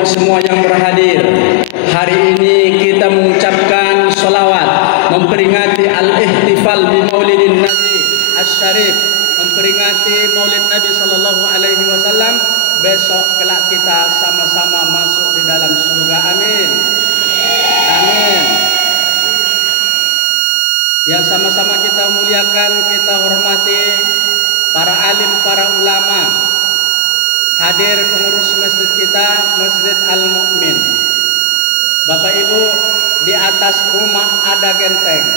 Ibu semua yang berhadir, hari ini kita mengucapkan sholawat memperingati al-ihtifal bi maulidin Nabi Asy-Syarif, memperingati maulid Nabi sallallahu alaihi wasallam. Besok kelak kita sama-sama masuk di dalam surga. Amin. Amin. Yang sama-sama kita muliakan, kita hormati para alim, para ulama, hadir pengurus masjid kita, Masjid Al-Mu'min. Bapak Ibu, di atas rumah ada genteng.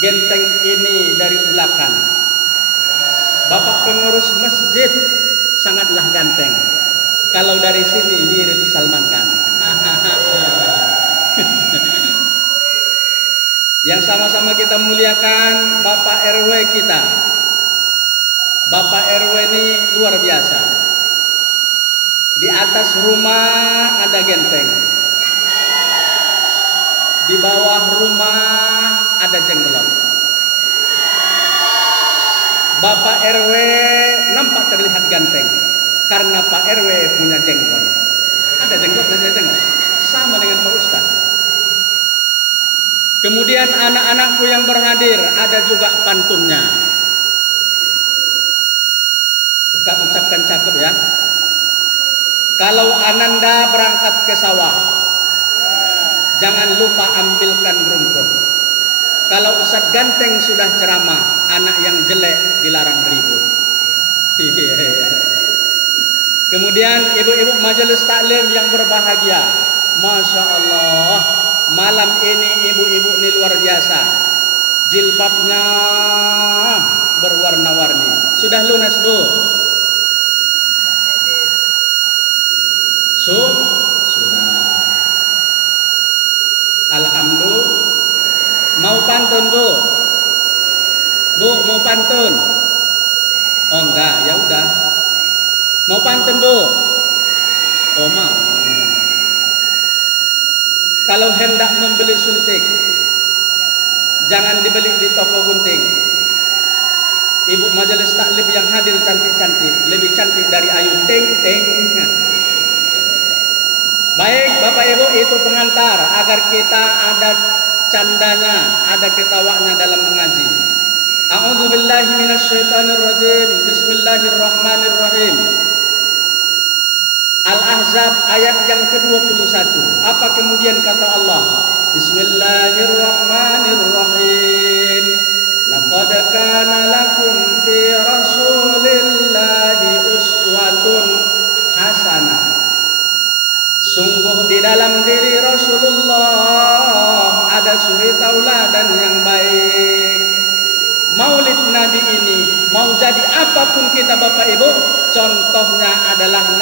Genteng ini dari Ulakan. Bapak pengurus masjid sangatlah ganteng. Kalau dari sini mirip Salman Khan. Yang sama-sama kita muliakan Bapak RW kita. Bapak RW ini luar biasa. Di atas rumah ada genteng. Di bawah rumah ada jenglot. Bapak RW nampak terlihat ganteng karena Pak RW punya jenggot. Ada jenggotnya, saya tengok. Sama dengan Pak Ustaz. Kemudian anak-anakku yang berhadir, ada juga pantunnya. Ucapkan cakep ya. Kalau Ananda berangkat ke sawah, jangan lupa ambilkan rumput. Kalau Ustadz Ganteng sudah ceramah, anak yang jelek dilarang ribut. Kemudian ibu-ibu majelis taklim yang berbahagia, Masya Allah, malam ini ibu-ibu ini luar biasa. Jilbabnya berwarna-warni. Sudah lunas, Bu? Sudah. Alhamdulillah. Mau pantun, Bu? Bu, mau pantun? Oh enggak, ya udah. Mau pantun, Bu? Oh mau. Kalau hendak membeli suntik, jangan dibeli di toko gunting. Ibu majelis taklim yang hadir cantik-cantik, lebih cantik dari Ayu Ting Ting. Baik, Bapak Ibu, itu pengantar agar kita ada candanya, ada ketawanya dalam mengaji. A'udzubillahi minasyaitonirrajim. Bismillahirrahmanirrahim. Al-Ahzab ayat yang ke-21. Apa kemudian kata Allah? Bismillahirrahmanirrahim. Laqad kana lakum fi Rasulillahi uswatun hasanah. Sungguh di dalam diri Rasulullah ada suri tauladan yang baik. Maulid Nabi ini mau jadi apapun kita Bapak Ibu, contohnya adalah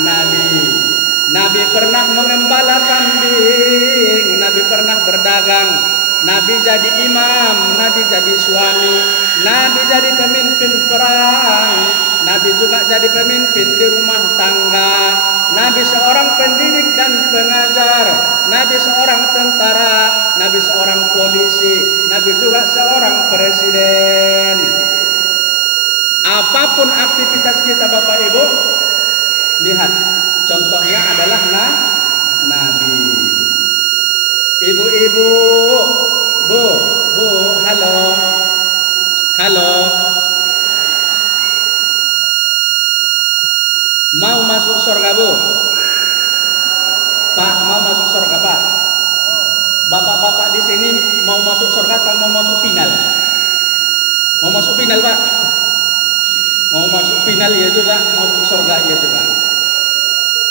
Nabi. Nabi pernah mengembala kambing, Nabi pernah berdagang, Nabi jadi imam, Nabi jadi suami, Nabi jadi pemimpin perang, Nabi juga jadi pemimpin di rumah tangga, Nabi seorang pendidik dan pengajar, Nabi seorang tentara, Nabi seorang polisi, Nabi juga seorang presiden. Apapun aktivitas kita Bapak Ibu, lihat contohnya adalah Nabi. Ibu-ibu, Bu, halo. Mau masuk surga, Bu? Pak, mau masuk surga, Pak? Bapak-bapak di sini mau masuk surga atau mau masuk final? Mau masuk final, Pak? Mau masuk final ya juga, mau masuk surga ya juga.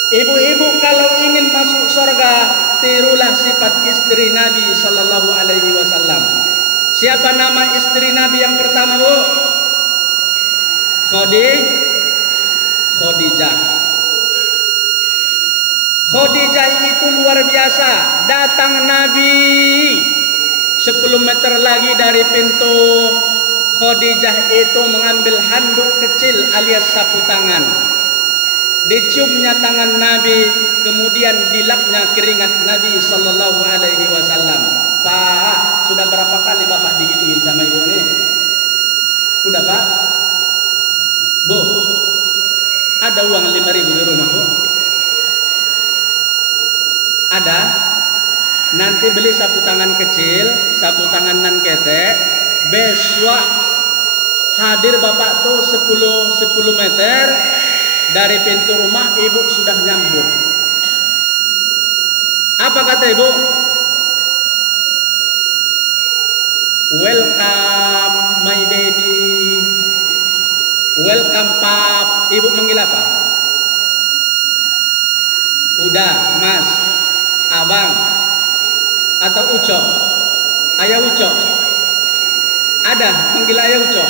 Ibu-ibu kalau ingin masuk surga, tirulah sifat istri Nabi sallallahu alaihi wasallam. Siapa nama istri Nabi yang pertama, Bu? Khadijah. Khadijah itu luar biasa. Datang Nabi 10 meter lagi dari pintu, Khadijah itu mengambil handuk kecil alias sapu tangan. Diciumnya tangan Nabi, kemudian dilapnya keringat Nabi sallallahu alaihi wasallam. Pak, sudah berapa kali Bapak digituin sama ibu nih? Udah, Pak? Bu, Ada uang 5.000 di rumah, Bu? Ada? Nanti beli sapu tangan kecil, sapu tangan nan ketek. Besok hadir bapak tuh 10 meter dari pintu rumah, ibu sudah nyambut. Apa kata ibu? Welcome my baby. Welcome pap. Ibu manggil apa? Udah, mas, abang, atau ucok? Ayah ucok? Ada manggil ayah ucok?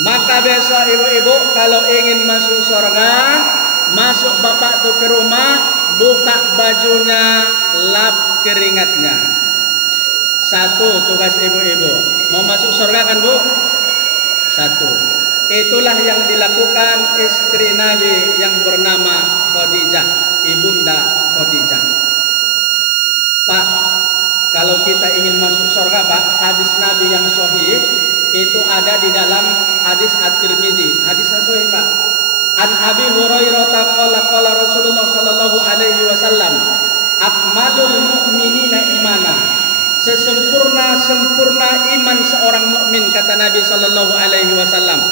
Maka besok ibu-ibu kalau ingin masuk surga, masuk bapak tuh ke rumah, buka bajunya, lap keringatnya. Satu tugas ibu-ibu. Mau masuk surga kan, Bu? Satu. Itulah yang dilakukan istri Nabi yang bernama Khadijah, Ibunda Khadijah. Pak, kalau kita ingin masuk surga, Pak, hadis Nabi yang sahih itu ada di dalam hadis At-Tirmidzi. Hadisnya sahih, Pak. An Abi Hurairah qala Rasulullah sallallahu alaihi wasallam, akmalul mu'minina imana. Sesempurna iman seorang mukmin, kata Nabi sallallahu alaihi wasallam,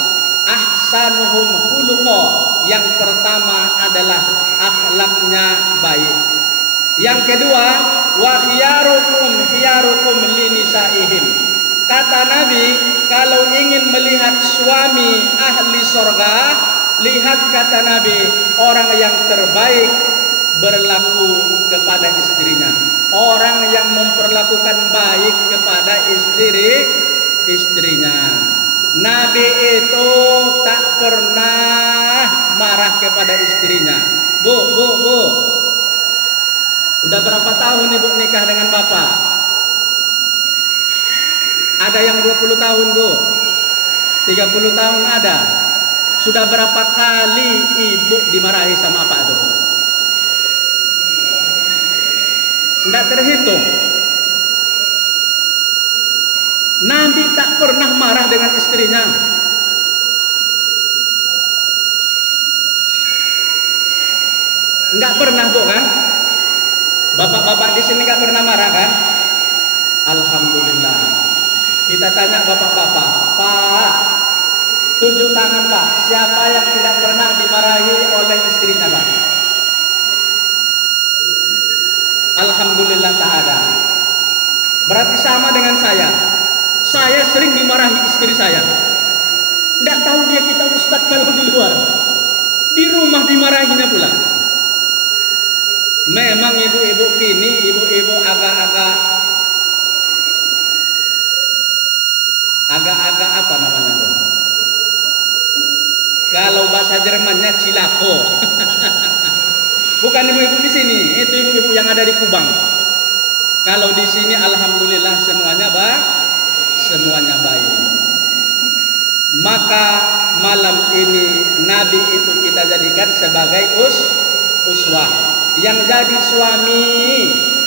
ahsanuhum khuluqa. Yang pertama adalah akhlaknya baik. Yang kedua, wa khiyarukum linisaihim. Kata Nabi, kalau ingin melihat suami ahli surga, lihat, kata Nabi, orang yang terbaik berlaku kepada istrinya, orang yang memperlakukan baik kepada istrinya. Nabi itu tak pernah marah kepada istrinya. Bu, udah berapa tahun ibu nikah dengan bapak? Ada yang 20 tahun, Bu? 30 tahun ada? Sudah berapa kali ibu dimarahi sama apa itu? Tidak terhitung. Nabi tak pernah marah dengan istrinya. Enggak pernah, Bu, kan? Bapak-bapak di sini enggak pernah marah, kan? Alhamdulillah. Kita tanya bapak-bapak, Pak, tunjuk tangan, Pak, siapa yang tidak pernah dimarahi oleh istrinya, Pak? Alhamdulillah tak ada. Berarti sama dengan saya. Saya sering dimarahi istri saya. Tidak tahu dia kita ustadz kalau di luar. Di rumah dimarahinya pula. Memang ibu-ibu kini, ibu-ibu agak-agak apa namanya, Bu? Kalau bahasa Jermannya cilako. Bukan ibu-ibu di sini, itu ibu-ibu yang ada di Kubang. Kalau di sini alhamdulillah semuanya baik. Maka malam ini Nabi itu kita jadikan sebagai uswah. Yang jadi suami,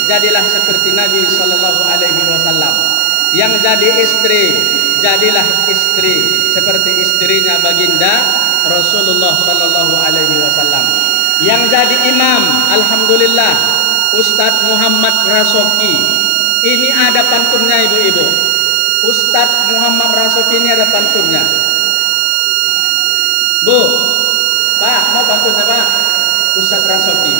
jadilah seperti Nabi sallallahu alaihi wasallam. Yang jadi istri, jadilah istri seperti istrinya baginda Rasulullah sallallahu alaihi wasallam. Yang jadi imam, alhamdulillah, Ustadz Muhammad Rasoki. Ini ada pantunnya, ibu-ibu. Ustadz Muhammad Rasoki ini ada pantunnya. Bu, Pak, mau pantunnya, Pak? Ustadz Rasoki.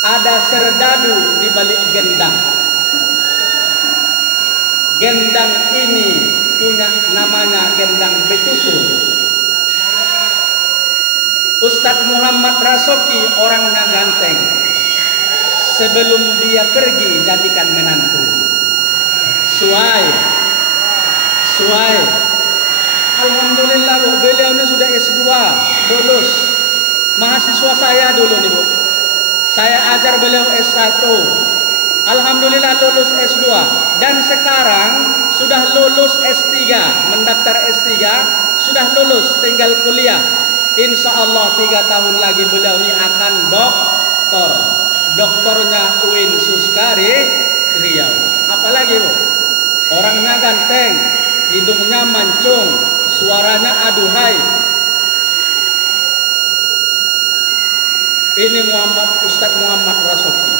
Ada serdadu di balik gendang. Gendang ini punya namanya gendang betutu. Ustadz Muhammad Rasoki orangnya ganteng. Sebelum dia pergi jadikan menantu. Suai. Alhamdulillah, Bu, beliau ini sudah S2, lulus. Mahasiswa saya dulu nih, Bu. Saya ajar beliau S1. Alhamdulillah lulus S2 dan sekarang sudah lulus S3, mendaftar S3, sudah lulus, tinggal kuliah. Insya Allah 3 tahun lagi beliau ini akan doktor. Doktornya UIN Suskari Riau. Apalagi, Bu? Orangnya ganteng, hidungnya mancung, suaranya aduhai. Ini Ustadz Muhammad Rasuki.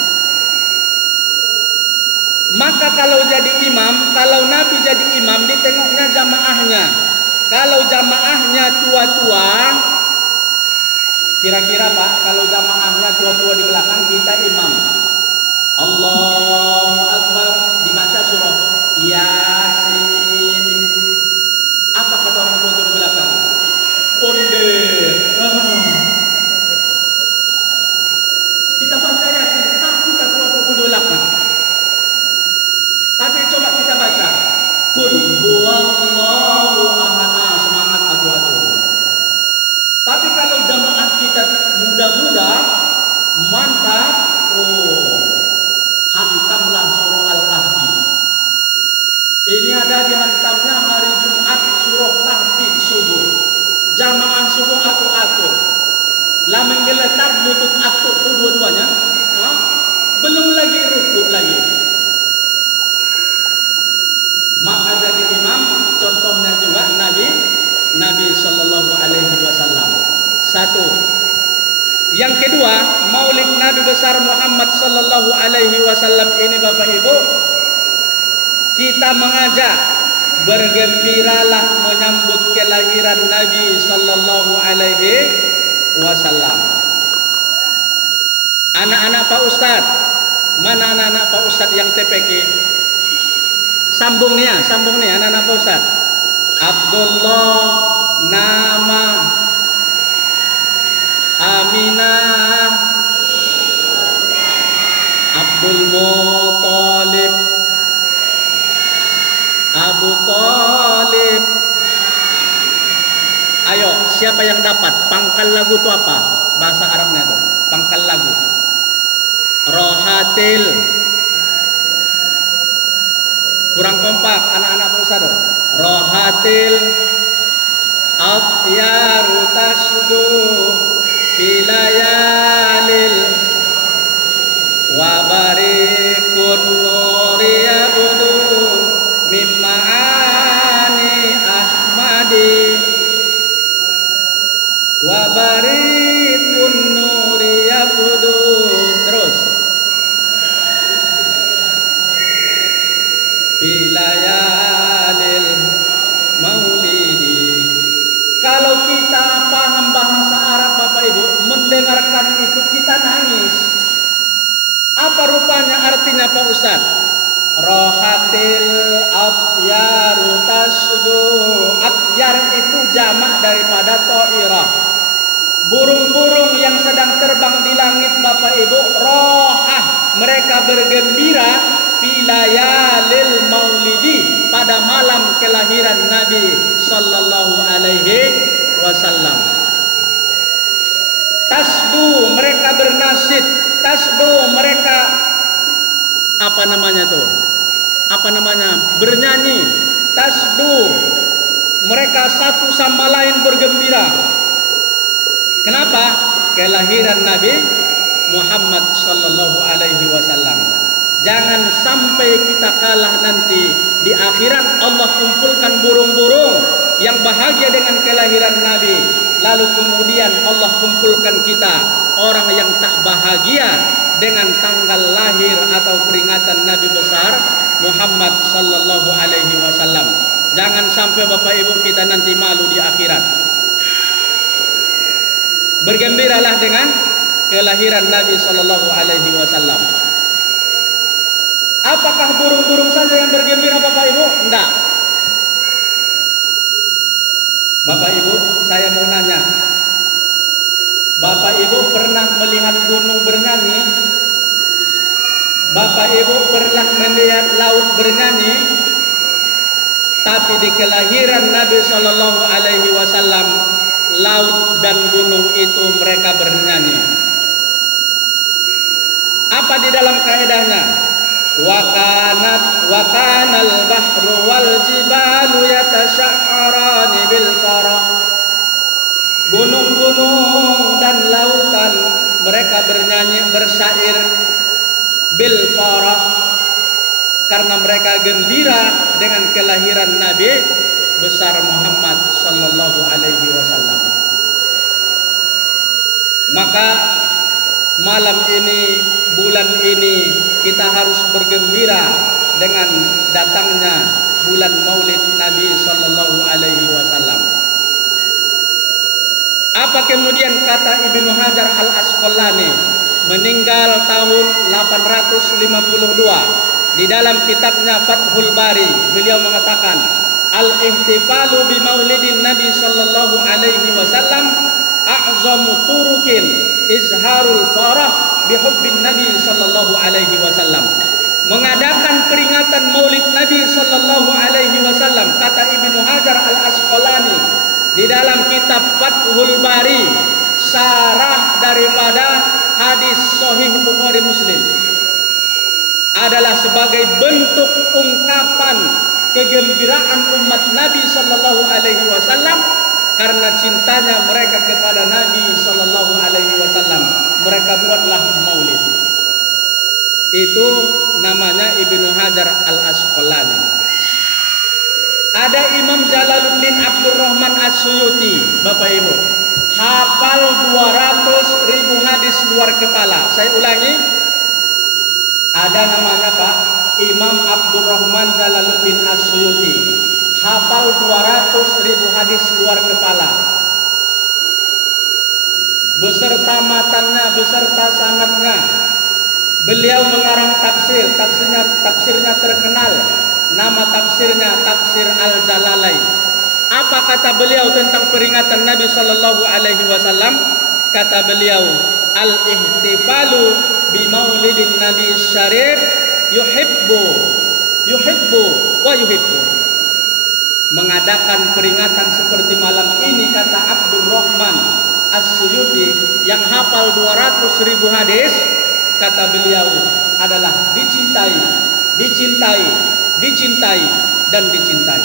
Maka kalau jadi imam, kalau Nabi jadi imam, ditengoknya jamaahnya. Kalau jamaahnya tua-tua, kira-kira Pak, kalau jamaahnya tua-tua di belakang, kita imam. Allahu Akbar, dibaca surah Yasin. Apa kata orang tua di belakang? Onde. Kita baca Yasin, takut tua-tua di belakang. Tapi coba kita baca Qul huwallahu ahad. Semangat adu-adu. Tapi kalau jamaah kita muda-muda, mantap, hantamlah surah Al-Kahfi. Ini ada dihantamnya hari Jumat surah Kahfi subuh. Jamaah subuh atu-atu. Lah menggeletar lutut atu itu dua-duanya. Belum lagi rukuk lagi. Maka jadi imam, contohnya juga Nabi Sallallahu Alaihi Wasallam. Satu. Yang kedua, Maulid Nabi besar Muhammad Sallallahu Alaihi Wasallam ini Bapak Ibu, kita mengajak bergembiralah menyambut kelahiran Nabi Sallallahu Alaihi Wasallam. Anak-anak Pak Ustadz, mana anak-anak Pak Ustadz yang TPK? Sambung nih anak-anak Pak Ustadz. Abdullah, nama Aminah, Abdul Muttalib, Abu Talib. Ayo, siapa yang dapat? Pangkal lagu itu apa? Bahasa Arabnya itu. Pangkal lagu. Rohatil. Kurang kompak anak-anak Ustadz. Rohatil atyaru tasdu filayalil wabarikun nuri yabdu mimma'ani ahmadi wabarikun nuri yabdu. Terus bilayalil maulidi. Kalau kita paham bahasa Arab Bapak Ibu, mendengarkan itu kita nangis. Apa rupanya artinya Pak Ustaz? Rohatil atyaru tasdu. Atyar itu jamak daripada ta'irah. Burung-burung yang sedang terbang di langit Bapak Ibu, rohah, mereka bergembira filayalil maulidi, pada malam kelahiran Nabi Sallallahu Alaihi Wasallam. Tasdu, mereka bernasib. Tasdu, mereka apa namanya tuh? Apa namanya? Bernyanyi. Tasdu, mereka satu sama lain bergembira. Kenapa? Kelahiran Nabi Muhammad Sallallahu Alaihi Wasallam. Jangan sampai kita kalah nanti di akhirat. Allah kumpulkan burung-burung yang bahagia dengan kelahiran Nabi, lalu kemudian Allah kumpulkan kita orang yang tak bahagia dengan tanggal lahir atau peringatan Nabi besar Muhammad Sallallahu Alaihi Wasallam. Jangan sampai Bapak Ibu kita nanti malu di akhirat. Bergembiralah dengan kelahiran Nabi Sallallahu Alaihi Wasallam. Apakah burung-burung saja yang bergembira Bapak Ibu? Enggak. Bapak Ibu, saya mau nanya. Bapak Ibu pernah melihat gunung bernyanyi? Bapak Ibu pernah melihat laut bernyanyi? Tapi di kelahiran Nabi Sallallahu Alaihi Wasallam, laut dan gunung itu mereka bernyanyi. Apa di dalam kaedahnya? Wa kanal bahru wal jibalu yatasya'arani bil farah. Gunung-gunung dan lautan mereka bernyanyi bersyair bil farah, karena mereka gembira dengan kelahiran Nabi besar Muhammad sallallahu alaihi wasallam. Maka malam ini, bulan ini kita harus bergembira dengan datangnya bulan Maulid Nabi sallallahu alaihi wasallam. Apa kemudian kata Ibnu Hajar Al-Asqalani, meninggal tahun 852, di dalam kitabnya Fathul Bari beliau mengatakan, al-ihtifalu bi maulidin Nabi sallallahu alaihi wasallam a'zamu turukin izharul farah bi hubbin Nabi sallallahu alaihi wasallam. Mengadakan peringatan Maulid Nabi sallallahu alaihi wasallam, kata Ibnu Hajar Al-Asqalani di dalam kitab Fathul Bari, syarah daripada hadis Sahih Bukhari Muslim, adalah sebagai bentuk ungkapan kegembiraan umat Nabi sallallahu alaihi wasallam karena cintanya mereka kepada Nabi sallallahu alaihi wasallam. Mereka buatlah maulid. Itu namanya Ibnu Hajar Al-Asqalani. Ada Imam Jalaluddin Abdurrahman As-Suyuti, Bapak Ibu, hafal 200.000 hadis luar kepala. Saya ulangi, ada namanya Pak Imam Abdurrahman Jalaluddin As-Suyuti, hafal 200.000 hadis luar kepala, beserta matannya, beserta sanadnya. Beliau mengarang tafsir, tafsirnya terkenal. Nama tafsirnya Tafsir Al-Jalalain. Apa kata beliau tentang peringatan Nabi sallallahu alaihi wasallam? Kata beliau, al-ihtifalu bi maulidin Nabi syarif yuhibbu wa yuhibbu. Mengadakan peringatan seperti malam ini, kata Abdurrahman As-Suyuti yang hafal 200.000 hadis, kata beliau adalah dicintai dan dicintai.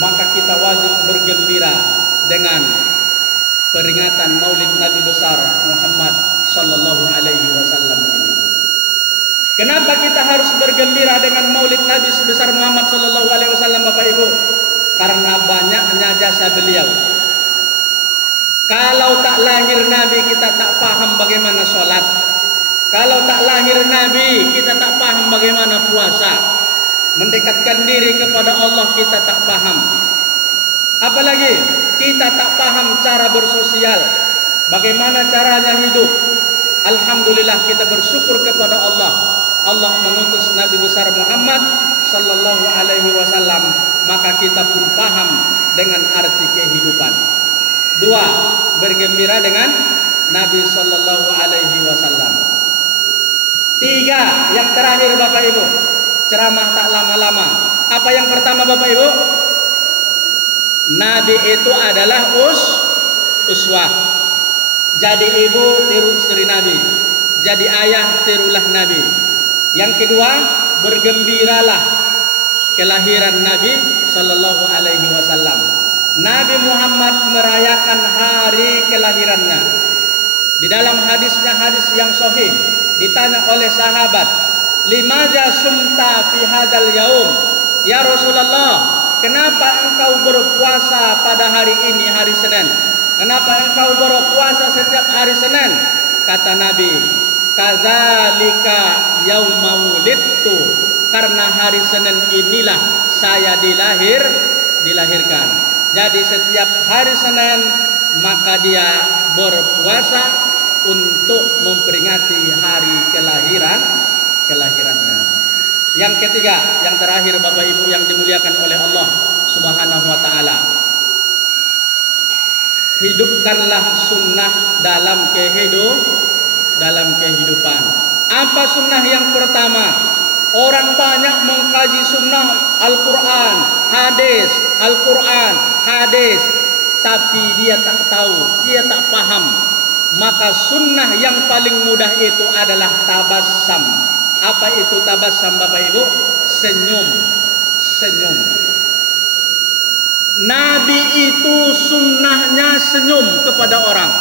Maka kita wajib bergembira dengan peringatan Maulid Nabi besar Muhammad sallallahu alaihi wasallam ini. Kenapa kita harus bergembira dengan Maulid Nabi sebesar Muhammad sallallahu alaihi wasallam, Bapak Ibu? Karena banyaknya jasa beliau. Kalau tak lahir Nabi, kita tak paham bagaimana sholat. Kalau tak lahir Nabi, kita tak paham bagaimana puasa. Mendekatkan diri kepada Allah kita tak paham. Apalagi kita tak paham cara bersosial, bagaimana caranya hidup. Alhamdulillah kita bersyukur kepada Allah. Allah mengutus Nabi besar Muhammad sallallahu alaihi wasallam, maka kita pun paham dengan arti kehidupan. 2, bergembira dengan Nabi sallallahu alaihi wasallam. 3, yang terakhir Bapak Ibu, ceramah tak lama-lama. Apa yang pertama Bapak Ibu? Nabi itu adalah uswah. Jadi ibu tiru istri Nabi, jadi ayah tirulah Nabi. Yang kedua, bergembiralah kelahiran Nabi sallallahu alaihi wasallam. Nabi Muhammad merayakan hari kelahirannya. Di dalam hadisnya, hadis yang sahih, ditanya oleh sahabat, limadza sumta fi hadzal yaum? Ya Rasulullah, kenapa engkau berpuasa pada hari ini, hari Senin? Kenapa engkau berpuasa setiap hari Senin? Kata Nabi, kadzalika yauma wulidtu, karena hari Senin inilah saya dilahirkan. Jadi setiap hari Senin maka dia berpuasa untuk memperingati hari kelahirannya. Yang ketiga, yang terakhir Bapak Ibu yang dimuliakan oleh Allah Subhanahu wa taala, hidupkanlah sunnah dalam kehidupan. Apa sunnah yang pertama? Orang banyak mengkaji sunnah Al-Quran, hadis, tapi dia tak tahu, dia tak paham. Maka sunnah yang paling mudah itu adalah tabassum. Apa itu tabassum Bapak Ibu? Senyum. Nabi itu sunnahnya senyum kepada orang,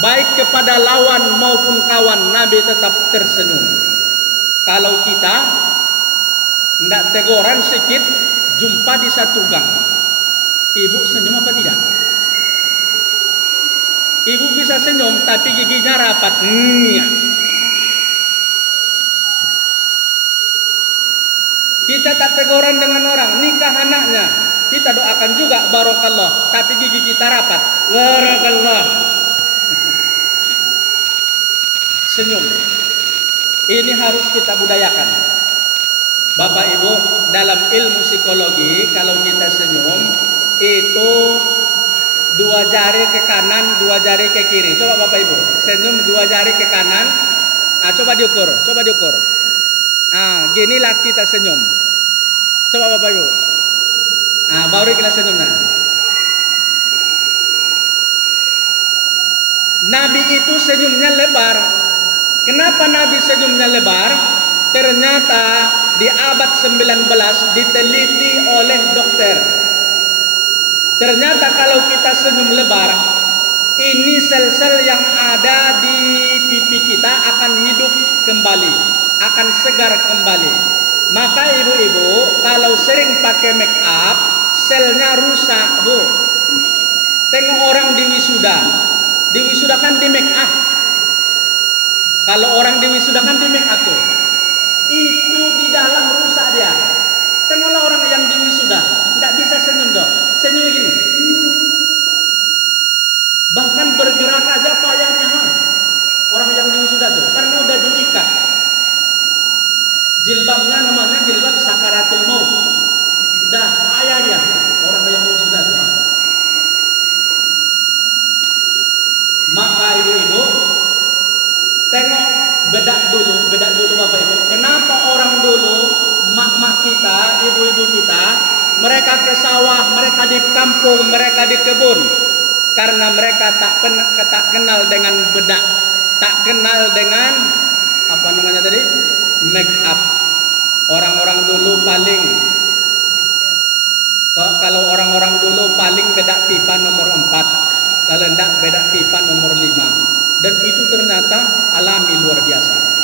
baik kepada lawan maupun kawan, Nabi tetap tersenyum. Kalau kita hendak teguran sedikit, jumpa di satu gang, Ibu senyum apa tidak? Ibu bisa senyum tapi giginya rapat. Kita tak teguran dengan orang, nikah anaknya. Kita doakan juga barokallah, tapi gigi kita rapat. Barokallah. Senyum. Ini harus kita budayakan. Bapak Ibu, dalam ilmu psikologi, kalau kita senyum, itu 2 jari ke kanan, 2 jari ke kiri. Coba Bapak Ibu, senyum 2 jari ke kanan. Coba diukur, coba diukur. Ginilah kita senyum. Coba Bapak Ibu. Baru kita senyumnya. Nabi itu senyumnya lebar. Kenapa Nabi senyumnya lebar? Ternyata di abad 19 diteliti oleh dokter. Ternyata kalau kita senyum lebar, ini sel-sel yang ada di pipi kita akan hidup kembali, akan segar kembali. Maka ibu-ibu kalau sering pakai make up, selnya rusak, Bu. Tengok orang di wisuda kan di make up. Kalau orang di wisuda kan di make up tuh, itu di dalam rusak dia. Tengoklah orang yang di wisuda, tidak bisa senyum dong. Senyum gini. Bahkan bergerak aja payahnya, orang yang di wisuda tuh, karena udah diikat. Jilbabnya namanya jilbab sakaratul maut. Udah payah dia, orang yang di wisuda tuh. Maka ibu-ibu, tengok, bedak dulu Bapak Ibu. Kenapa orang dulu, mak-mak kita, ibu-ibu kita, mereka ke sawah, mereka di kampung, mereka di kebun? Karena mereka tak kenal dengan bedak, tak kenal dengan apa namanya tadi, make up. Orang-orang dulu paling, kalau orang-orang dulu paling bedak pipa nomor 4, kalau enggak bedak pipa nomor 5. Dan itu ternyata alami luar biasa.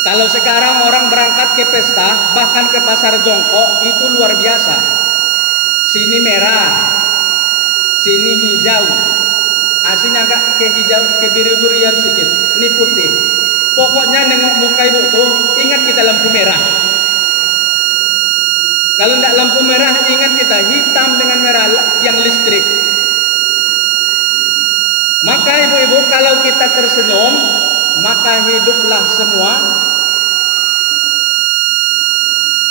Kalau sekarang orang berangkat ke pesta, bahkan ke pasar jongkok, itu luar biasa. Sini merah, sini hijau, sini agak ke hijau, ke biru-biruan sedikit, ini putih. Pokoknya nengok muka ibu tuh, ingat kita lampu merah. Kalau tidak lampu merah, ingat kita hitam dengan merah yang listrik. Maka ibu-ibu, kalau kita tersenyum, maka hiduplah semua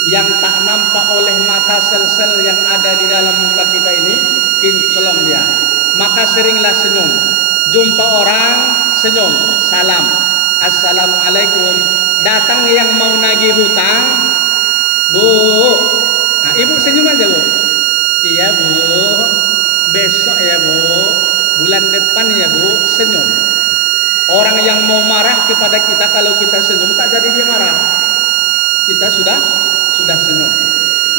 yang tak nampak oleh mata sel-sel yang ada di dalam muka kita ini, kinclong dia. Maka seringlah senyum. Jumpa orang, senyum, salam, assalamualaikum. Datang yang mau nagih hutang, Bu, ibu senyum aja, Bu. Iya, Bu. Besok ya, Bu. Bulan depan ya, Bu, senyum. Orang yang mau marah kepada kita, kalau kita senyum, tak jadi dia marah. Kita sudah senyum.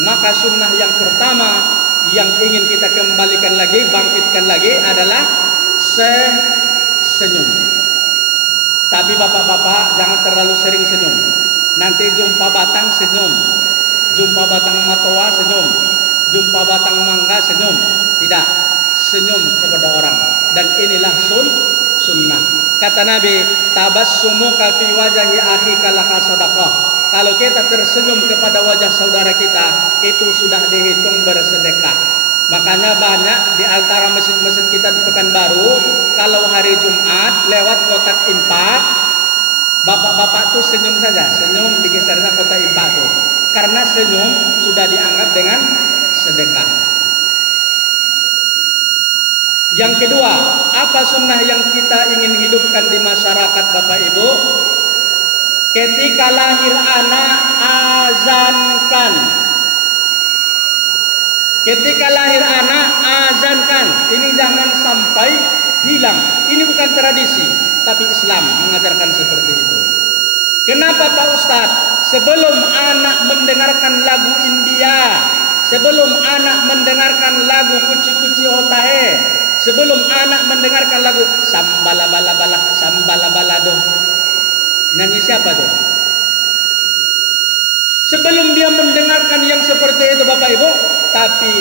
Maka sunnah yang pertama yang ingin kita kembalikan lagi, bangkitkan lagi adalah senyum. Tapi bapak-bapak jangan terlalu sering senyum. Nanti jumpa batang senyum, jumpa batang matoa senyum, jumpa batang mangga senyum. Tidak, senyum kepada orang. Dan inilah sunnah. Kata Nabi, tabassumuka fi wajahi akhika laka sadaqah. Kalau kita tersenyum kepada wajah saudara kita, itu sudah dihitung bersedekah. Makanya banyak di antara masjid-masjid kita di Pekanbaru, kalau hari Jumat lewat kotak infak, bapak-bapak tuh senyum saja, senyum digesernya kotak infak tuh. Karena senyum sudah dianggap dengan sedekah. Yang kedua, apa sunnah yang kita ingin hidupkan di masyarakat Bapak Ibu? Ketika lahir anak, azankan. Ketika lahir anak, azankan. Ini jangan sampai hilang. Ini bukan tradisi, tapi Islam mengajarkan seperti itu. Kenapa Pak Ustadz? Sebelum anak mendengarkan lagu India, sebelum anak mendengarkan lagu Kuci-Kuci Hotahe, sebelum anak mendengarkan lagu Sambala-bala-bala, Sambala-balado, nyanyi siapa tuh? Sebelum dia mendengarkan yang seperti itu Bapak Ibu, tapi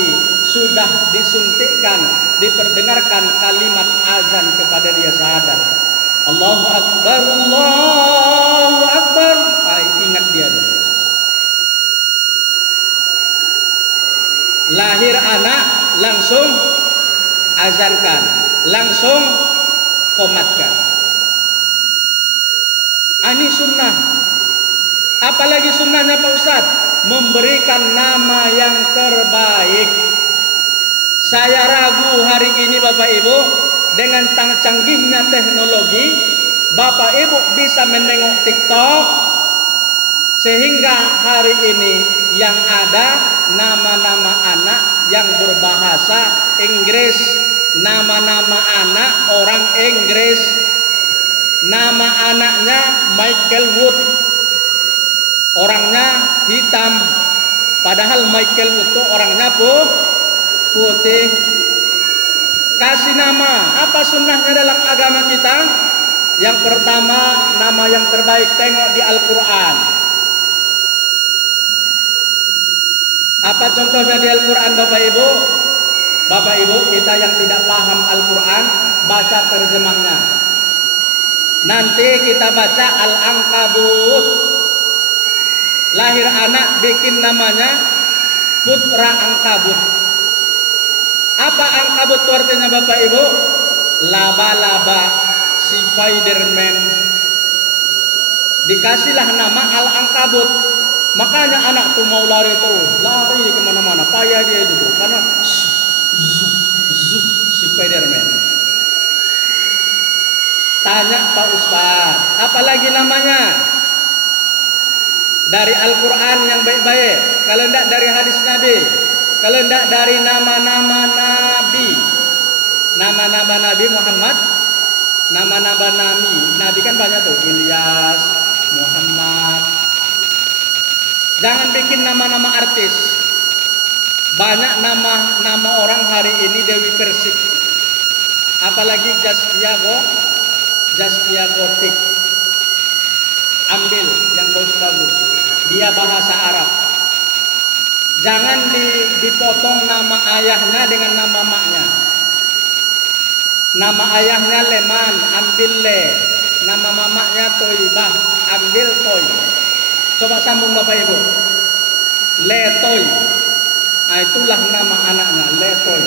sudah disuntikkan, diperdengarkan kalimat azan kepada dia syahadat. Allahu Akbar, Allahu Akbar. Ingat dia tuh. Lahir anak langsung azankan, langsung qomatkan. Ini sunnah. Apalagi sunnahnya Pak Ustadz, memberikan nama yang terbaik. Saya ragu hari ini Bapak Ibu, dengan canggihnya teknologi, Bapak Ibu bisa menengok TikTok, sehingga hari ini yang ada nama-nama anak yang berbahasa Inggris, nama-nama anak orang Inggris, nama anaknya Michael Wood, orangnya hitam, padahal Michael Wood itu orangnya putih. Kasih nama, apa sunnahnya dalam agama kita? Yang pertama, nama yang terbaik, tengok di Al-Quran. Apa contohnya di Al-Quran Bapak Ibu? Bapak Ibu, kita yang tidak paham Al-Quran, baca terjemahnya. Nanti kita baca Al-Ankabut. Lahir anak bikin namanya Putra Ankabut. Apa Ankabut itu artinya Bapak Ibu? Laba-laba, si Spiderman. Dikasihlah nama Al-Ankabut. Makanya anak tuh mau lari terus, lari kemana-mana, payah dia itu karena si Spiderman. Tanya Pak Ustadz, apalagi namanya? Dari Al-Quran yang baik-baik, kalau tidak dari hadis Nabi, kalau tidak dari nama-nama Nabi, nama-nama Nabi Muhammad, nama-nama Nabi kan banyak tuh, Ilyas, Muhammad. Jangan bikin nama-nama artis. Banyak nama orang hari ini Dewi Persik. Apalagi Zaskia Gotik. Ambil yang bagus-bagus. Dia bahasa Arab. Jangan dipotong nama ayahnya dengan nama maknya. Nama ayahnya Leman, ambil Le. Nama mamaknya Toibah, ambil Toy. Coba sambung Bapak Ibu. Letoy. Nah, itulah nama anaknya, Letoy.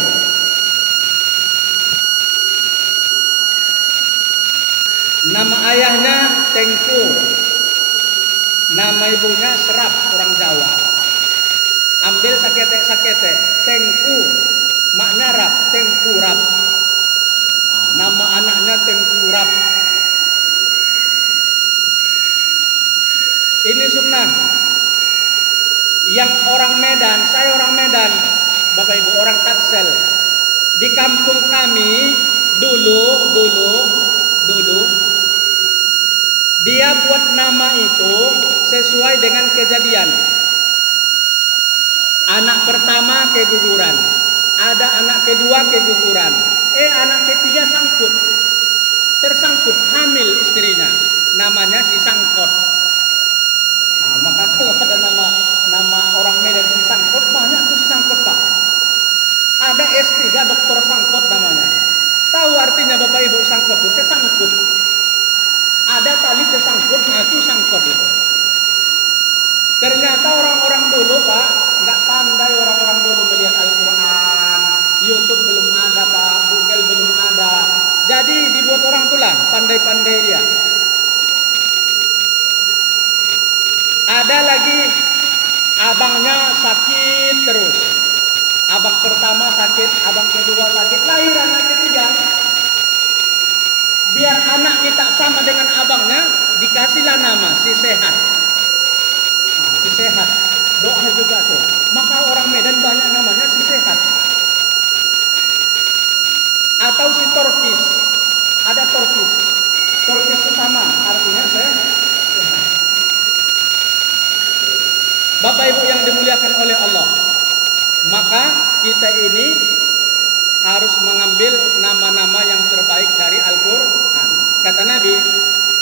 Nama ayahnya Tengku. Nama ibunya Serap, orang Jawa. Ambil sakete. Tengku. Maknya Rap, Tengku Rap. Nah, nama anaknya Tengku Rap. Ini sunnah. Yang orang Medan, saya orang Medan, Bapak Ibu, orang Taksel. Di kampung kami dulu dia buat nama itu sesuai dengan kejadian. Anak pertama keguguran, ada anak kedua keguguran, anak ketiga tersangkut hamil istrinya, namanya si Sangkot. Nah, maka kalau ada nama orang Medan si Sangkot, banyak tuh si Sangkot Pak. Ada S3 Dr. Sangkot namanya. Tahu artinya Bapak Ibu Sangkot itu tersangkut. Ada tali tersangkut, nah itu Sangkot itu. Ternyata orang-orang dulu Pak, nggak pandai orang-orang dulu melihat Al-Quran. YouTube belum ada Pak, Google belum ada. Jadi dibuat orang itulah pandai-pandai dia. Ada lagi abangnya sakit terus. Abang pertama sakit, abang kedua sakit, lahir anak ketiga. Biar anak kita sama dengan abangnya, dikasihlah nama si Sehat. Nah, si Sehat, doa juga tuh. Maka orang Medan banyak namanya si Sehat. Atau si Torkis, ada Torkis. Torkis itu sama, artinya sehat. Bapak Ibu yang dimuliakan oleh Allah, maka kita ini harus mengambil nama-nama yang terbaik dari Al-Quran. Kata Nabi,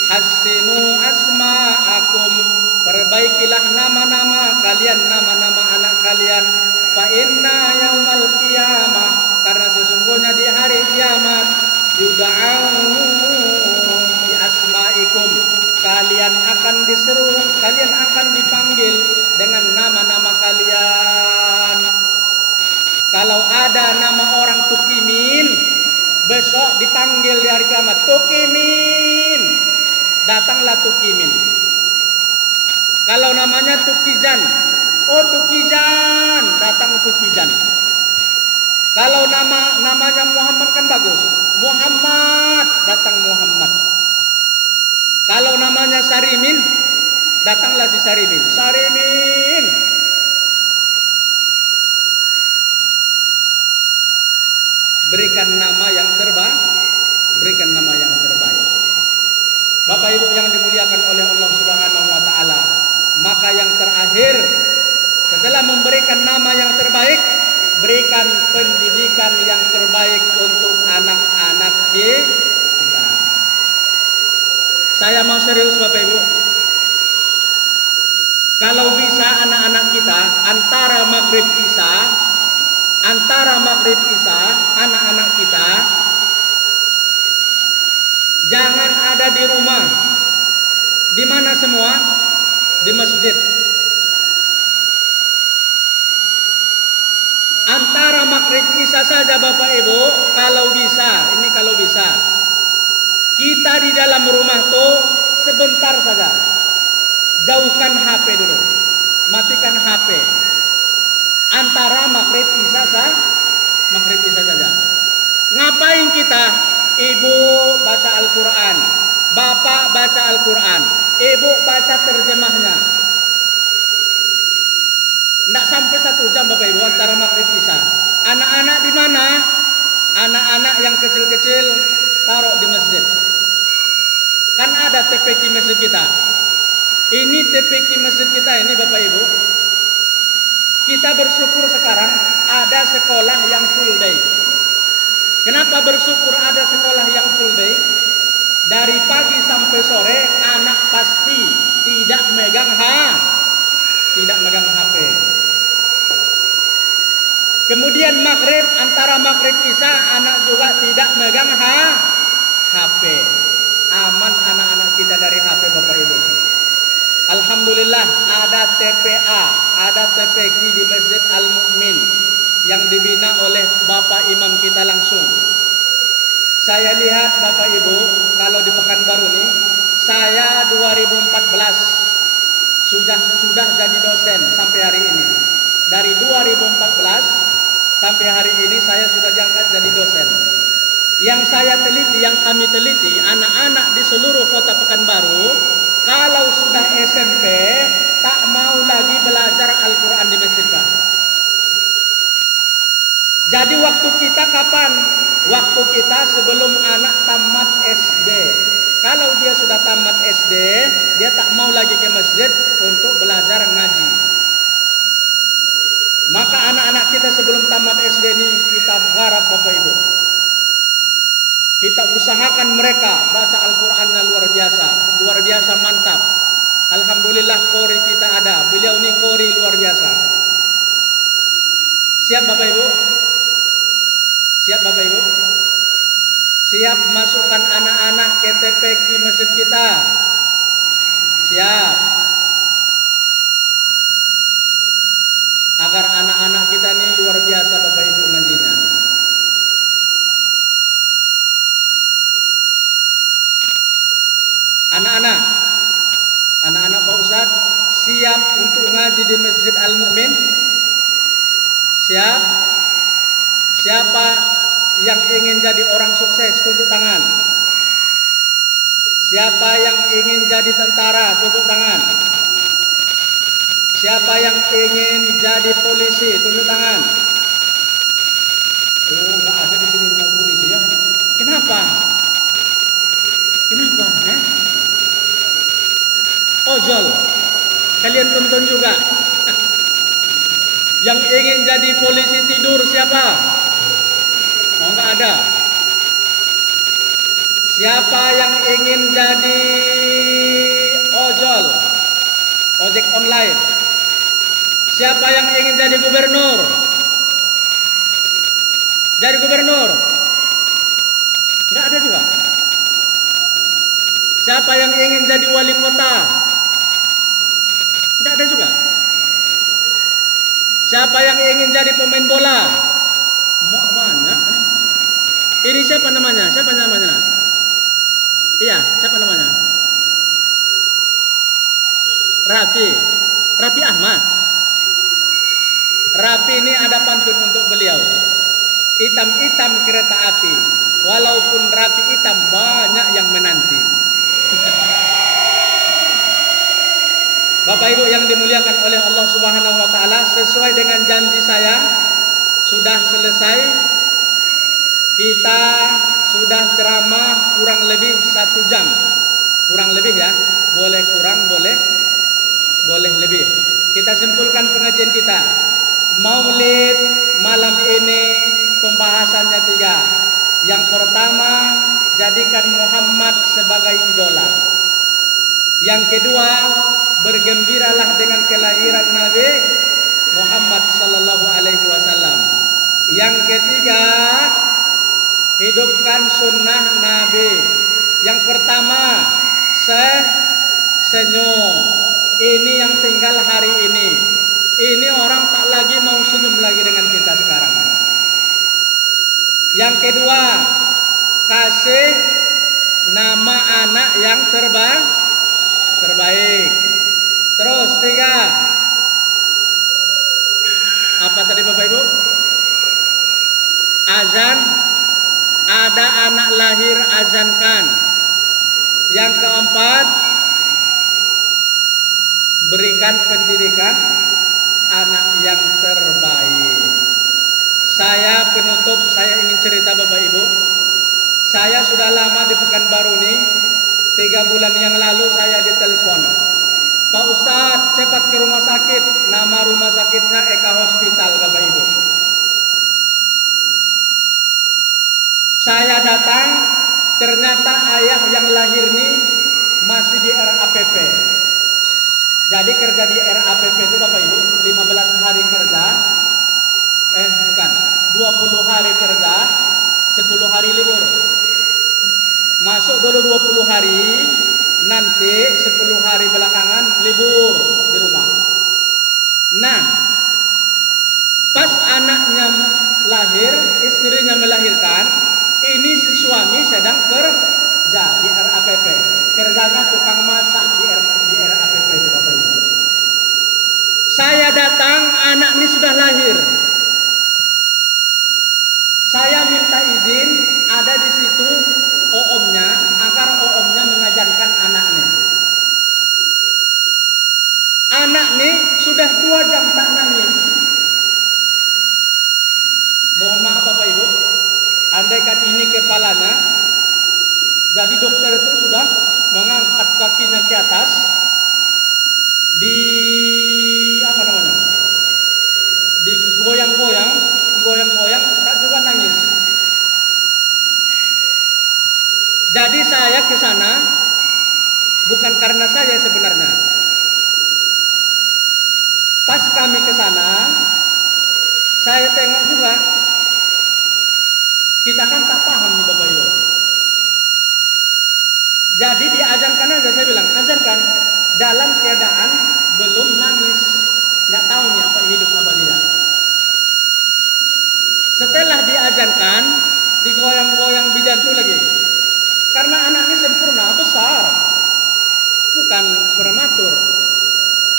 Hassinu asma'akum, perbaikilah nama-nama kalian, nama-nama anak kalian. fa inna yaumal qiyamah, karena sesungguhnya di hari kiamat, yud'au bi asma'ikum, kalian akan diseru, kalian akan dipanggil dengan nama-nama kalian. Kalau ada nama orang Tukimin, besok dipanggil di hari kiamat, Tukimin, datanglah Tukimin. Kalau namanya Tukijan, oh Tukijan, datang Tukijan. Kalau namanya Muhammad kan bagus, Muhammad, datang Muhammad. Kalau namanya Sarimin, datanglah si Sarimin, Sarimin. Berikan nama yang terbaik, berikan nama yang terbaik. Bapak Ibu yang dimuliakan oleh Allah Subhanahu wa taala, maka yang terakhir setelah memberikan nama yang terbaik, berikan pendidikan yang terbaik untuk anak-anak kita. Saya mau serius Bapak Ibu. Kalau bisa anak-anak kita antara maghrib isya, anak-anak kita jangan ada di rumah. Di mana semua? Di masjid. Antara maghrib isya saja Bapak Ibu, kalau bisa, ini kalau bisa. Kita di dalam rumah tuh sebentar saja. Jauhkan HP dulu. Matikan HP. Antara maghrib isya saja. Ngapain kita? Ibu baca Al-Quran, bapak baca Al-Quran, ibu baca terjemahnya. Tidak sampai 1 jam Bapak Ibu antara maghrib isya. Anak-anak di mana? Anak-anak yang kecil-kecil taruh di masjid. Kan ada TPQ masjid kita. Ini TPQ masjid kita ini Bapak Ibu. Kita bersyukur sekarang ada sekolah yang full day. Kenapa bersyukur ada sekolah yang full day? Dari pagi sampai sore anak pasti tidak megang HP. Kemudian maghrib, antara maghrib isya anak juga tidak megang HP. Aman anak-anak kita dari HP Bapak Ibu. Alhamdulillah ada TPA, ada TPQ di Masjid Al-Mu'min yang dibina oleh Bapak Imam kita langsung. Saya lihat Bapak Ibu, kalau di Pekanbaru nih, saya 2014 sudah jadi dosen sampai hari ini. Dari 2014 sampai hari ini saya sudah diangkat jadi dosen. Yang saya teliti, yang kami teliti, anak-anak di seluruh kota Pekanbaru, kalau sudah SMP, tak mau lagi belajar Al-Quran di masjid Pak. Jadi waktu kita kapan? Waktu kita sebelum anak tamat SD. Kalau dia sudah tamat SD, dia tak mau lagi ke masjid untuk belajar ngaji. Maka anak-anak kita sebelum tamat SD ini kita garap Bapak Ibu. Kita usahakan mereka baca Al-Qurannya luar biasa mantap. Alhamdulillah qori kita ada, beliau ini qori luar biasa. Siap Bapak Ibu? Siap Bapak Ibu? Siap masukkan anak-anak ke TPQ masjid kita? Siap. Agar anak-anak kita ini luar biasa Bapak Ibu ngajinya. Anak-anak Pak Ustadz siap untuk ngaji di Masjid Al-Mu'min? Siap? Siapa yang ingin jadi orang sukses? Tunjuk tangan. Siapa yang ingin jadi tentara? Tunjuk tangan. Siapa yang ingin jadi polisi? Tunjuk tangan. Oh, nggak ada di sini mau polisi ya? Kenapa? Ojol, kalian tonton juga. Yang ingin jadi polisi tidur siapa? Oh, nggak ada. Siapa yang ingin jadi ojol, ojek online? Siapa yang ingin jadi gubernur? Jadi gubernur? Nggak ada juga. Siapa yang ingin jadi wali kota? Nggak ada juga. Siapa yang ingin jadi pemain bola? Mau banyak. Ini siapa namanya? Siapa namanya? Iya, siapa namanya? Raffi Ahmad. Raffi ini ada pantun untuk beliau. Hitam-hitam kereta api, walaupun Raffi hitam banyak yang menanti. Bapak Ibu yang dimuliakan oleh Allah Subhanahu wa taala, sesuai dengan janji saya sudah selesai. Kita sudah ceramah kurang lebih 1 jam. Kurang lebih ya. Boleh kurang, boleh lebih. Kita simpulkan pengajian kita. Maulid malam ini pembahasannya 3. Yang pertama, jadikan Muhammad sebagai idola. Yang kedua, bergembiralah dengan kelahiran Nabi Muhammad sallallahu alaihi wasallam. Yang ketiga, hidupkan sunnah Nabi. Yang pertama, senyum. Ini yang tinggal hari ini. Ini orang tak lagi mau senyum lagi dengan kita sekarang. Yang kedua, kasih nama anak yang terbaik. Terus 3. Apa tadi Bapak Ibu? Azan. Ada anak lahir, azankan. Yang keempat, berikan pendidikan anak yang terbaik. Saya penutup, saya ingin cerita Bapak Ibu. Saya sudah lama di Pekanbaru nih. 3 bulan yang lalu saya ditelepon. Pak Ustadz, cepat ke rumah sakit. Nama rumah sakitnya Eka Hospital Bapak Ibu. Saya datang, ternyata ayah yang lahir nih masih di RAPP. Jadi kerja di RAPP itu Bapak Ibu, 15 hari kerja. 20 hari kerja, 10 hari libur. Masuk dulu 20 hari, nanti 10 hari belakangan libur di rumah. Nah, pas anaknya lahir, istrinya melahirkan, ini si suami sedang kerja di RAPP. Kerjanya tukang masak di RAPP itu Bapak Ibu. Saya datang, anak ini sudah lahir. Saya minta izin, ada di situ oomnya, agar oomnya mengajarkan anaknya. Anak nih sudah 2 jam tak nangis. Mohon maaf Bapak Ibu, andaikan ini kepalanya, jadi dokter itu sudah mengangkat kakinya ke atas, digoyang-goyang, tak juga nangis. Jadi saya ke sana bukan karena saya sebenarnya. Pas kami ke sana, saya tengok juga. Kita kan tak paham nih Bapak Ibu. Jadi diajarkan aja, saya bilang, ajarkan dalam keadaan belum nangis. Nggak tahu nih apa hidup apa tidak. Setelah diajarkan, digoyang-goyang bidan itu lagi. Karena anaknya sempurna, besar. Bukan prematur.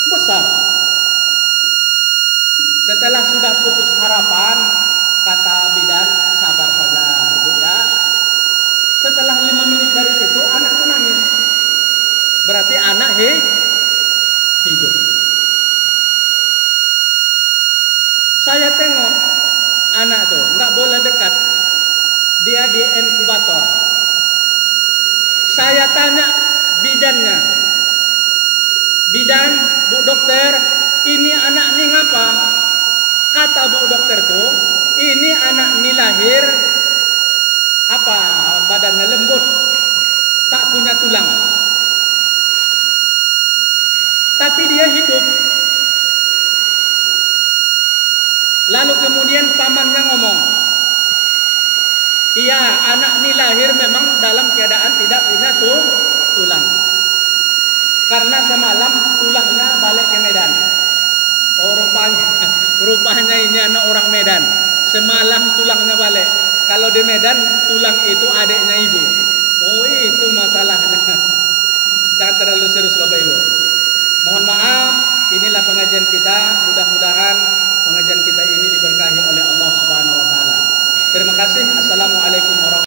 Besar. Setelah sudah putus harapan, kata bidan, sabar saja Ibu ya. Setelah 5 menit dari situ, anak itu nangis. Berarti anak hidup. Saya tengok anak tuh, nggak boleh dekat. Dia di inkubator. Saya tanya bidannya, bidan, Bu Dokter, ini anak ini ngapa? Kata Bu Dokter tuh, ini anak ini lahir badannya lembut, tak punya tulang, tapi dia hidup. Lalu kemudian pamannya ngomong, anak ini lahir memang dalam keadaan tidak punya tulang. Karena semalam tulangnya balik ke Medan. Oh rupanya ini anak orang Medan. Semalam tulangnya balik. Kalau di Medan tulang itu adiknya ibu. Oh itu masalahnya. Jangan terlalu serius Bapak Ibu. Mohon maaf, inilah pengajian kita. Mudah-mudahan pengajian kita ini diberkahi oleh Allah Subhanahu wa taala. Terima kasih. Assalamualaikum warahmatullahi wabarakatuh.